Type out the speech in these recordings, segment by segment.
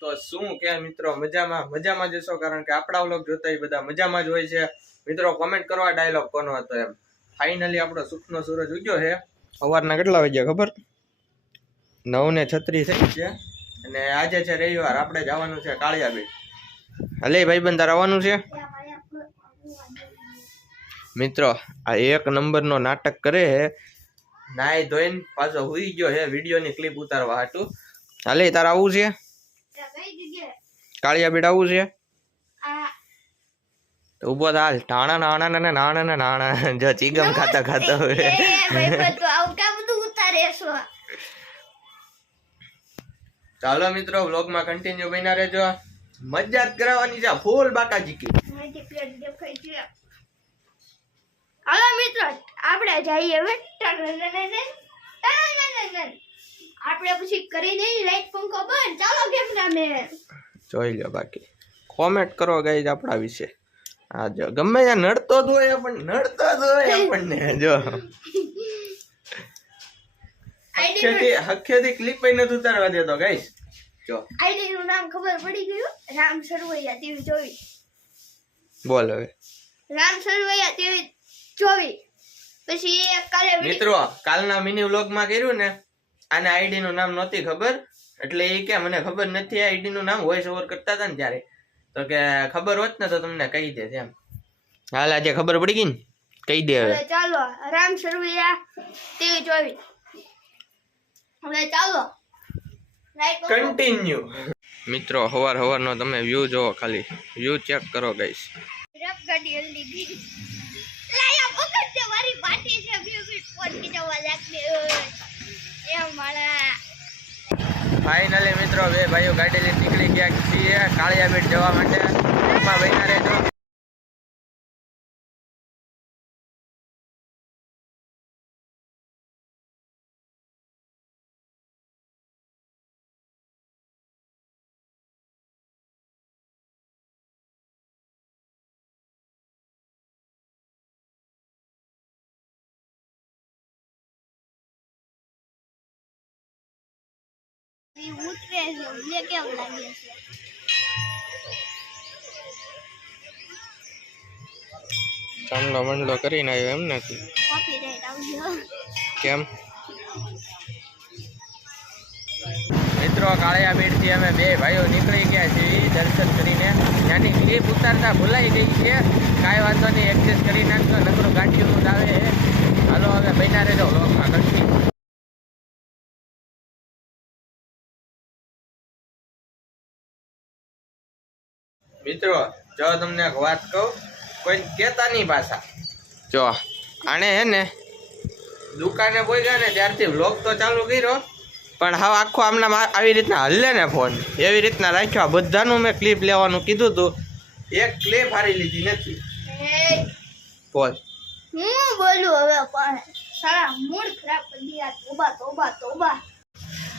તો શું કે મિત્રો મજામાં જશો, કારણ કે આપણા વ્લોગ જોતા એ બધા મજામાં જ હોય છે. મિત્રો કોમેન્ટ કરવા ડાયલોગ કોનો હતો એમ. ફાઇનલી આપણો સુખનો સૂરજ ઉગ્યો છે. સવારના કેટલા વાગ્યા ખબર? 9:36 થઈ છે. અને આજે છે રવિવાર, આપણે જવાનું છે કાળિયાબીડ. હલે ભાઈબંધ તાર આવવાનું છે મિત્રો. આ 1 નંબરનો નાટક કરે છે. નાઈ ધોઈને પાછો હુઈ ગયો છે વિડીયોની ક્લિપ ઉતારવા હાટું. હાલે તાર આવું છે કાળિયાબીડ આવવું છે? ઉભો થાલ. ટાણા નાણા નાણા નાણા જો ચીગમ ખાતા હોય. ચાલો મિત્રો વ્લોગમાં કન્ટિન્યુ બન્યા રહેજો. મજા જ કરાવવાની છે ફૂલ બાકાજી. હાલો મિત્રો આપણે જઈએ હવે. આપણે પછી કરી દઈએ લાઈટ પંખો બંધ. ચાલો કેમ નામે જોઈ લો. બાકી કોમેન્ટ કરો ગાઈઝ આપણા વિશે. હા જો ગમે ત્યાં નડતો જ હોય આપણને જો હખેથી ક્લિપ નથી ઉતારવા દેતો ગાઈઝ. જો આઈડી નું નામ ખબર પડી ગયું? રામ સરવૈયા TV 24. બોલ હવે. રામ સરવૈયા TV 24. પછી કાલે મિત્રો કાલના મિની વ્લોગ માં કર્યું ને, આને આઈડી નું નામ નહોતી ખબર, એટલે એ કે મને ખબર નથી આઈડી નું નામ. વોઇસ ઓવર કરતા હતા ને ત્યારે તો કે ખબર હોત ને તો તમને કહી દે એમ. હાલ આજે ખબર પડી ગઈ ને, કહી દે હવે. ચાલો રામ સરવૈયા TV 24. હવે ચાલો કન્ટિન્યુ. મિત્રો હવારનો તમે વ્યૂ જોવો, ખાલી વ્યૂ ચેક કરો ગાઈસ. રફ ગાડી હલ્દી ગઈ. લાયા પકડ દે મારી બાટી છે મ્યુઝિક ફોન કી જવા લાગને એ માળા. ફાઇનલી મિત્રો બે ભાઈઓ ગાડી લઈને નીકળી ગયા છીએ કાળિયાબીડ જવા માટે. એમાં બન્યા રહેજો. ઉતરે છે મને કેમ લાગે છે? ચાંદલો મંડલો કરીને આવ્યો એમ ને? કોપીરાઈટ આવજો. કેમ? મિત્રો કાળિયાબીડ થી અમે બે ભાઈઓ નીકળી ગયા છીએ દર્શન કરીને. ત્યાંની ક્લિપ ઉતારતા ભૂલાઈ ગઈ છે. કાંઈ વાંધો નહીં, એડજસ્ટ કરી નાખજો, નકરું ગાડીઓનું જ આવે. હાલો હવે બન્યા રહેજો વ્લોગમાં કન્ટિન્યુ. મિત્રો જો તમને એક વાત કહું, કોઈ કહેતા નહીં પાછા. જો આને હે ને દુકાને પહોંચ્યા ને ત્યારથી વ્લોગ તો ચાલુ કર્યો, પણ હવે આખો આમના આવી રીતના હલ્લે ને ફોન એવી રીતના રાખ્યો. આ બધાનું મેં ક્લિપ લેવાનું કીધું હતું, એક ક્લિપ હારી લીધી નથી. બોલ હું બોલું હવે પણ સારા મૂડ ખરાબ કરી દીધા. તોબા તોબા તોબા.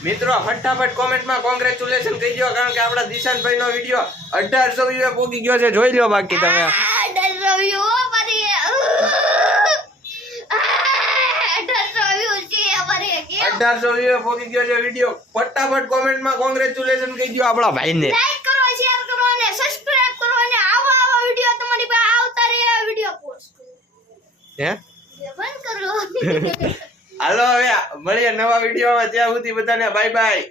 મિત્રો ફટાફટ કોમેન્ટમાં કોંગ્રેચ્યુલેશન કહી દો, કારણ કે આપણા દિશાનભાઈ નો વિડીયો 1800 વ્યૂ પહોંચી ગયો છે. જોઈ લો બાકી તમે 1800 વ્યૂ મારી 1800 વ્યૂ છે અમારે. 1800 વ્યૂ પહોંચી ગયો છે વિડીયો. ફટાફટ કોમેન્ટમાં કોંગ્રેચ્યુલેશન કહી દો આપણા ભાઈને. લાઈક કરો, શેર કરો અને સબસ્ક્રાઇબ કરો અને આવા વિડીયો તમારી પાસે આવતા રહે. વિડીયો પોસ્ટ કરો. હે બંધ કરો. હાલો હવે મળીએ નવા વિડીયોમાં. ત્યાં સુધી બધાને બાય બાય.